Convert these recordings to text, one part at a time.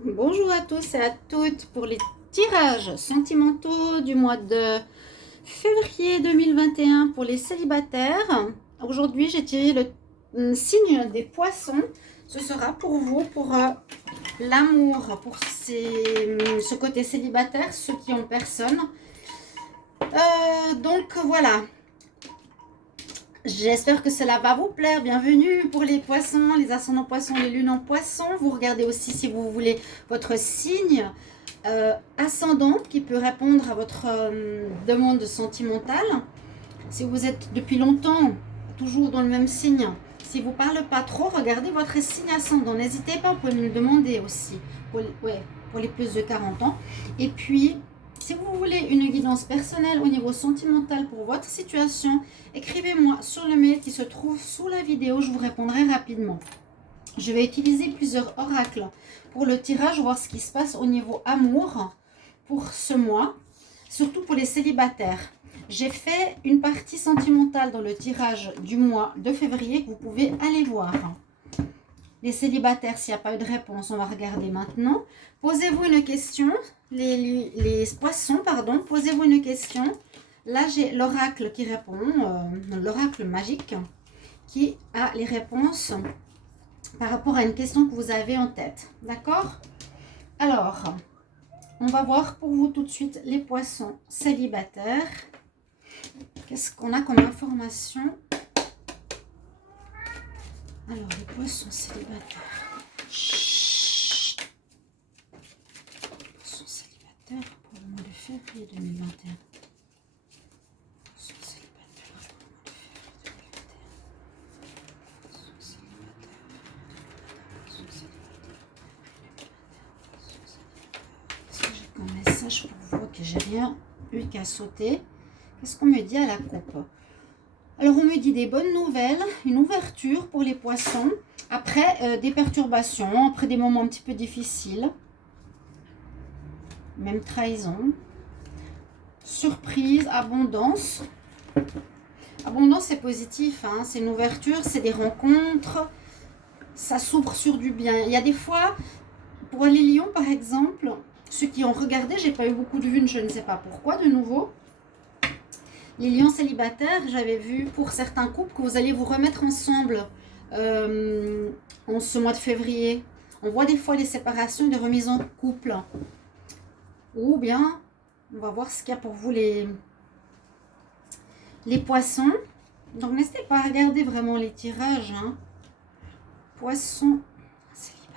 Bonjour à tous et à toutes pour les tirages sentimentaux du mois de février 2021 pour les célibataires. Aujourd'hui, j'ai tiré le signe des poissons. Ce sera pour vous, pour l'amour, pour ce côté célibataire, ceux qui ont personne. Donc voilà, j'espère que cela va vous plaire. Bienvenue pour les poissons, les ascendants poissons, les lunes en poissons. Vous regardez aussi si vous voulez votre signe ascendant qui peut répondre à votre demande sentimentale. Si vous êtes depuis longtemps toujours dans le même signe, si vous ne parlez pas trop, regardez votre signe ascendant. N'hésitez pas, vous pouvez me le demander aussi pour les plus de 40 ans. Et puis, si vous voulez une guidance personnelle au niveau sentimental pour votre situation, écrivez-moi sur le mail qui se trouve sous la vidéo, je vous répondrai rapidement. Je vais utiliser plusieurs oracles pour le tirage, voir ce qui se passe au niveau amour pour ce mois, surtout pour les célibataires. J'ai fait une partie sentimentale dans le tirage du mois de février que vous pouvez aller voir. Les célibataires, s'il n'y a pas eu de réponse, on va regarder maintenant. Posez-vous une question, les poissons, pardon, posez-vous une question. Là, j'ai l'oracle qui répond, l'oracle magique, qui a les réponses par rapport à une question que vous avez en tête. D'accord? Alors, on va voir pour vous tout de suite les poissons célibataires. Qu'est-ce qu'on a comme information? Alors, les poissons célibataires. Chut. Poissons célibataires pour le mois de février 2021. Poissons célibataires pour le mois de février 2021. Poissons célibataires. Poissons célibataires. Est-ce que j'ai comme message pour vous que j'ai rien eu qu'à sauter? Qu'est-ce qu'on me dit à la coupe? Alors, on me dit des bonnes nouvelles, une ouverture pour les poissons, après des perturbations, après des moments un petit peu difficiles, même trahison, surprise, abondance. Abondance, c'est positif, hein, c'est une ouverture, c'est des rencontres, ça s'ouvre sur du bien. Il y a des fois, pour les lions par exemple, ceux qui ont regardé, j'ai pas eu beaucoup de vues, je ne sais pas pourquoi de nouveau. Les lions célibataires, j'avais vu pour certains couples que vous allez vous remettre ensemble en ce mois de février. On voit des fois les séparations, des remises en couple. Ou bien, on va voir ce qu'il y a pour vous les poissons. Donc n'hésitez pas à regarder vraiment les tirages. Hein. Poissons célibataires.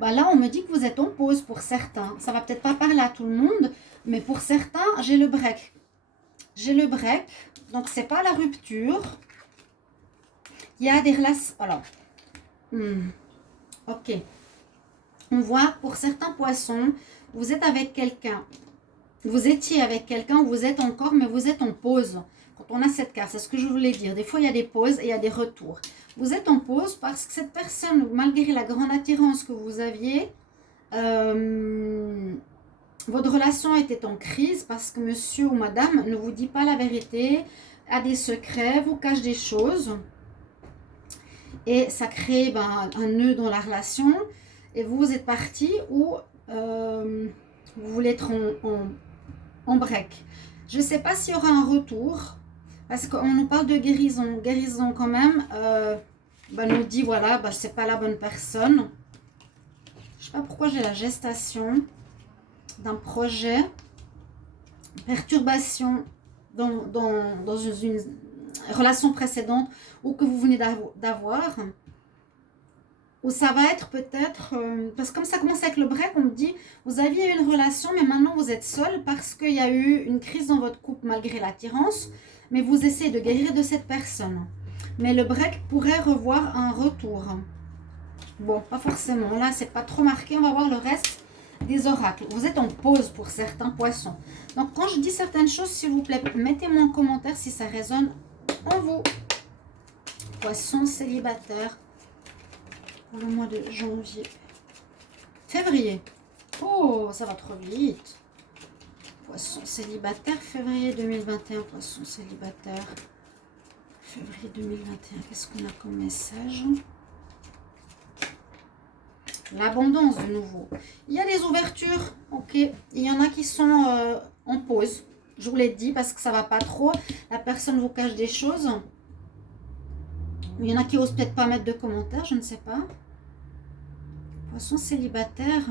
Bah là, on me dit que vous êtes en pause pour certains. Ça va peut-être pas parler à tout le monde, mais pour certains, j'ai le break. J'ai le break, donc c'est pas la rupture. Il y a des relations. Alors, ok. On voit pour certains poissons, vous êtes avec quelqu'un. Vous étiez avec quelqu'un, vous êtes encore, mais vous êtes en pause. Quand on a cette carte, c'est ce que je voulais dire. Des fois, il y a des pauses et il y a des retours. Vous êtes en pause parce que cette personne, malgré la grande attirance que vous aviez, votre relation était en crise parce que monsieur ou madame ne vous dit pas la vérité, a des secrets, vous cache des choses. Et ça crée un nœud dans la relation. Et vous êtes parti où vous voulez être en break. Je ne sais pas s'il y aura un retour. Parce qu'on nous parle de guérison. Guérison quand même. Nous dit voilà, c'est pas la bonne personne. Je ne sais pas pourquoi j'ai la gestation d'un projet. Perturbation dans une relation précédente ou que vous venez d'avoir. Ou ça va être peut-être, parce que comme ça commence avec le break, on me dit, vous aviez eu une relation, mais maintenant vous êtes seul parce qu'il y a eu une crise dans votre couple malgré l'attirance, mais vous essayez de guérir de cette personne. Mais le break pourrait revoir un retour. Bon, pas forcément, là c'est pas trop marqué, on va voir le reste des oracles. Vous êtes en pause pour certains poissons. Donc quand je dis certaines choses, s'il vous plaît, mettez-moi en commentaire si ça résonne en vous. Poissons célibataires. Pour le mois de janvier. Février. Oh, ça va trop vite. Poisson célibataire, février 2021, poisson célibataire, février 2021, qu'est-ce qu'on a comme message? L'abondance de nouveau. Il y a des ouvertures, ok. Il y en a qui sont en pause. Je vous l'ai dit parce que ça va pas trop. La personne vous cache des choses. Il y en a qui osent peut-être pas mettre de commentaires, je ne sais pas. Poisson célibataire,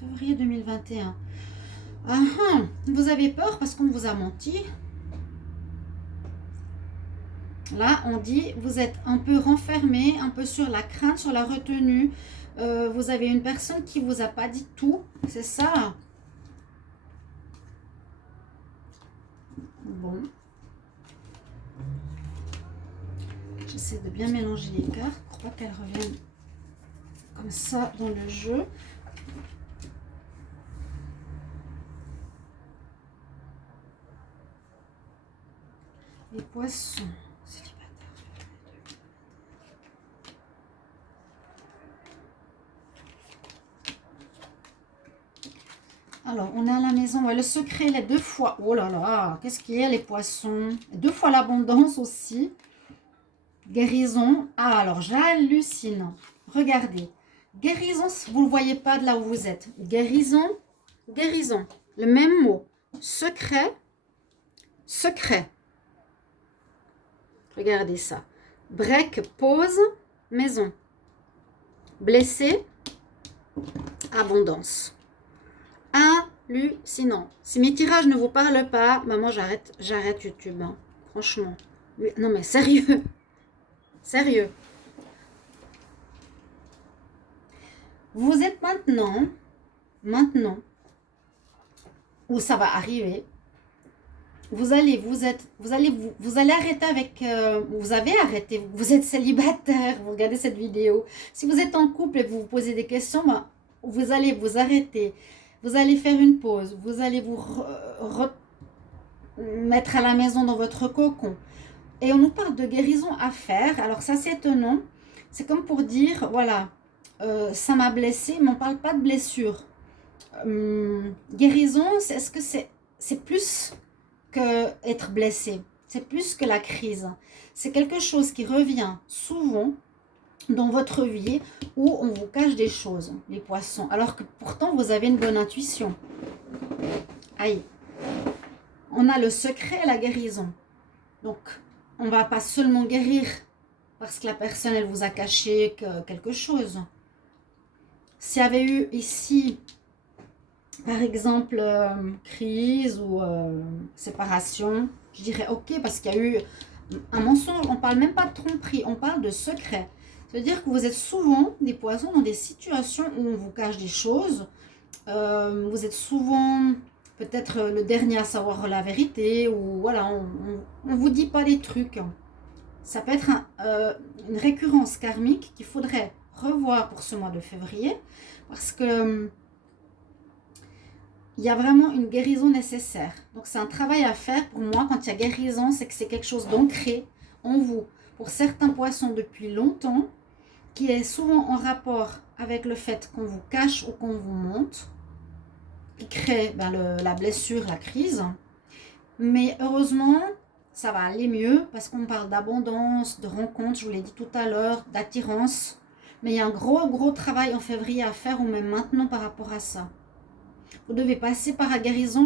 février 2021. Ah, vous avez peur parce qu'on vous a menti. Là, on dit, vous êtes un peu renfermé, un peu sur la crainte, sur la retenue. Vous avez une personne qui vous a pas dit tout, c'est ça. Bon. J'essaie de bien mélanger les cartes pour pas qu'elles reviennent comme ça dans le jeu. Les poissons célibataires. Alors, on est à la maison. Ouais, le secret, les 2 fois. Oh là là, qu'est-ce qu'il y a, les poissons? 2 fois l'abondance aussi. Guérison. Ah, alors, j'hallucine. Regardez. Guérison, vous ne le voyez pas de là où vous êtes. Guérison, guérison. Le même mot. Secret, secret. Regardez ça. Break, pause, maison. Blessé, abondance. Hallucinant. Si mes tirages ne vous parlent pas, maman, j'arrête YouTube. Hein. Franchement. Non, mais sérieux. Sérieux. Vous êtes maintenant, où ça va arriver. Vous allez arrêter avec, vous avez arrêté, vous êtes célibataire, vous regardez cette vidéo. Si vous êtes en couple et vous vous posez des questions, ben, vous allez vous arrêter. Vous allez faire une pause. Vous allez vous mettre à la maison dans votre cocon. Et on nous parle de guérison à faire. Alors ça, c'est étonnant. C'est comme pour dire, voilà, ça m'a blessé, mais on ne parle pas de blessure. Guérison, est-ce que c'est plus que être blessé? C'est plus que la crise. C'est quelque chose qui revient souvent dans votre vie où on vous cache des choses, les poissons, alors que pourtant vous avez une bonne intuition. Aïe. On a le secret et la guérison. Donc, on ne va pas seulement guérir parce que la personne, elle vous a caché quelque chose. S'il y avait eu ici, par exemple, crise ou séparation, je dirais ok, parce qu'il y a eu un mensonge. On ne parle même pas de tromperie, on parle de secret. C'est-à-dire que vous êtes souvent des poissons dans des situations où on vous cache des choses. Vous êtes souvent peut-être le dernier à savoir la vérité, ou voilà, on ne vous dit pas des trucs. Ça peut être une récurrence karmique qu'il faudrait revoir pour ce mois de février, parce que il y a vraiment une guérison nécessaire. Donc c'est un travail à faire pour moi. Quand il y a guérison, c'est que c'est quelque chose d'ancré en vous. Pour certains poissons depuis longtemps, qui est souvent en rapport avec le fait qu'on vous cache ou qu'on vous monte, qui crée la blessure, la crise. Mais heureusement, ça va aller mieux parce qu'on parle d'abondance, de rencontre, je vous l'ai dit tout à l'heure, d'attirance. Mais il y a un gros travail en février à faire ou même maintenant par rapport à ça. Vous devez passer par la guérison.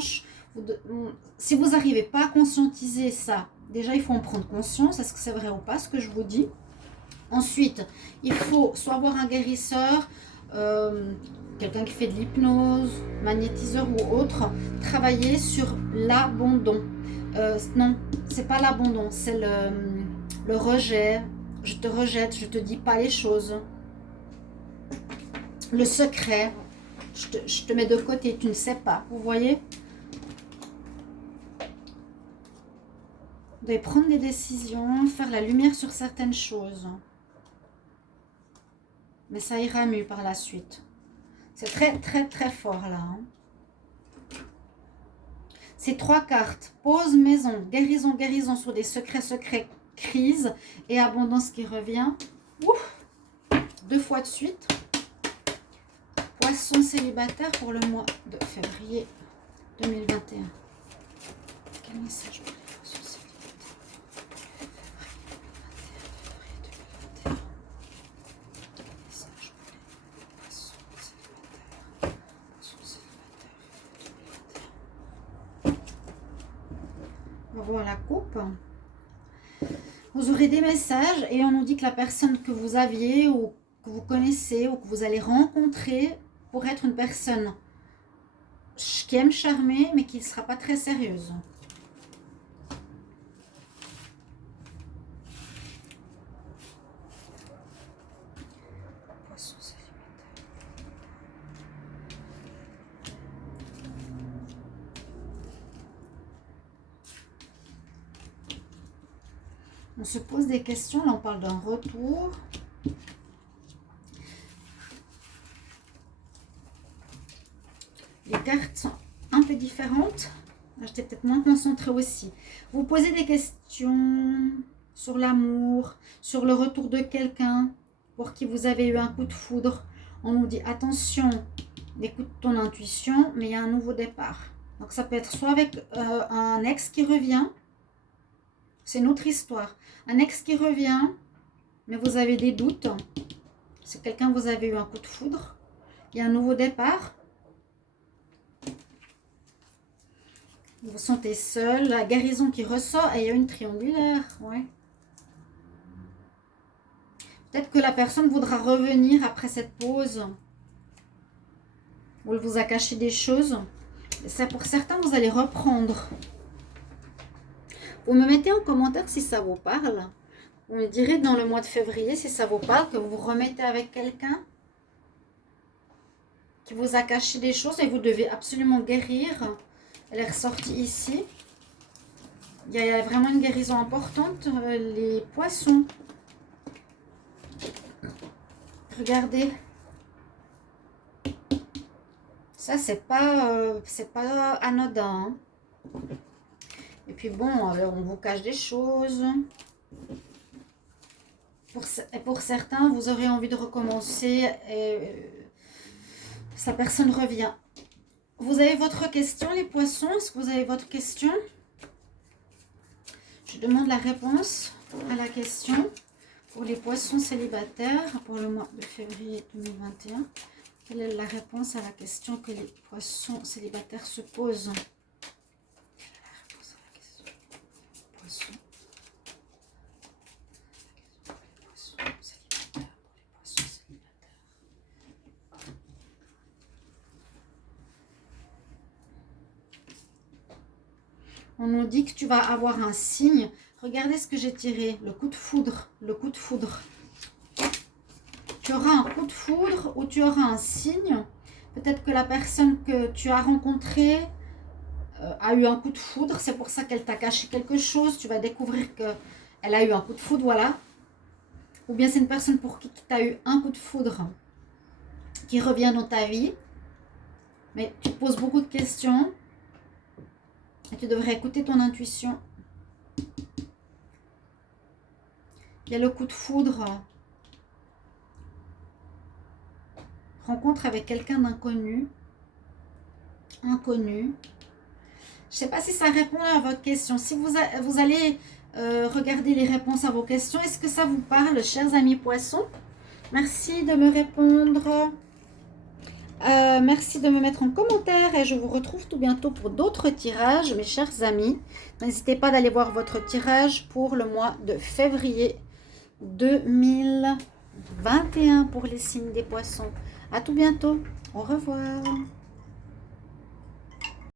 Si vous n'arrivez pas à conscientiser ça, déjà il faut en prendre conscience. Est-ce que c'est vrai ou pas ce que je vous dis? Ensuite, il faut soit avoir un guérisseur, quelqu'un qui fait de l'hypnose, magnétiseur ou autre, travailler sur l'abandon. Non, c'est pas l'abandon, c'est le rejet. Je te rejette, je te dis pas les choses. Le secret, je te mets de côté, tu ne sais pas, vous voyez? Vous devez prendre des décisions, faire la lumière sur certaines choses. Mais ça ira mieux par la suite. C'est très fort là. Hein. Ces 3 cartes, pause, maison, guérison sur des secrets, crise et abondance qui revient. Ouf, 2 fois de suite. Poisson célibataire pour le mois de février 2021. Quel message pour les poissons célibataires? Message pour les poissons célibataires. On va voir la coupe. Vous aurez des messages et on nous dit que la personne que vous aviez ou que vous connaissez ou que vous allez rencontrer pourrait être une personne qui aime charmer mais qui ne sera pas très sérieuse. Poisson célibataire. On se pose des questions, là on parle d'un retour. Les cartes sont un peu différentes. J'étais peut-être moins concentrée aussi. Vous posez des questions sur l'amour, sur le retour de quelqu'un pour qui vous avez eu un coup de foudre. On nous dit attention, écoute ton intuition, mais il y a un nouveau départ. Donc ça peut être soit avec un ex qui revient. C'est une autre histoire. Un ex qui revient, mais vous avez des doutes. C'est quelqu'un, vous avez eu un coup de foudre. Il y a un nouveau départ. Vous vous sentez seul. La guérison qui ressort. Et il y a une triangulaire. Ouais. Peut-être que la personne voudra revenir après cette pause. Ou elle vous a caché des choses. Et ça, pour certains, vous allez reprendre. Vous me mettez en commentaire si ça vous parle. Vous me direz dans le mois de février si ça vous parle, que vous vous remettez avec quelqu'un qui vous a caché des choses et vous devez absolument guérir. Elle est ressortie ici. Il y a vraiment une guérison importante. Les poissons. Regardez. Ça, c'est pas anodin. Hein. Et puis bon, on vous cache des choses. Pour certains, vous aurez envie de recommencer et sa personne revient. Vous avez votre question, les poissons? Est-ce que vous avez votre question? Je demande la réponse à la question pour les poissons célibataires pour le mois de février 2021. Quelle est la réponse à la question que les poissons célibataires se posent? Quelle est la réponse à la question? Poissons. On nous dit que tu vas avoir un signe. Regardez ce que j'ai tiré. Le coup de foudre. Le coup de foudre. Tu auras un coup de foudre ou tu auras un signe. Peut-être que la personne que tu as rencontrée a eu un coup de foudre. C'est pour ça qu'elle t'a caché quelque chose. Tu vas découvrir qu'elle a eu un coup de foudre. Voilà. Ou bien c'est une personne pour qui tu as eu un coup de foudre qui revient dans ta vie. Mais tu te poses beaucoup de questions. Et tu devrais écouter ton intuition. Il y a le coup de foudre. Rencontre avec quelqu'un d'inconnu. Inconnu. Je ne sais pas si ça répond à votre question. Si vous allez regarder les réponses à vos questions, est-ce que ça vous parle, chers amis poissons? Merci de me répondre. Merci de me mettre en commentaire et je vous retrouve tout bientôt pour d'autres tirages, mes chers amis. N'hésitez pas d'aller voir votre tirage pour le mois de février 2021 pour les signes des poissons. À tout bientôt. Au revoir.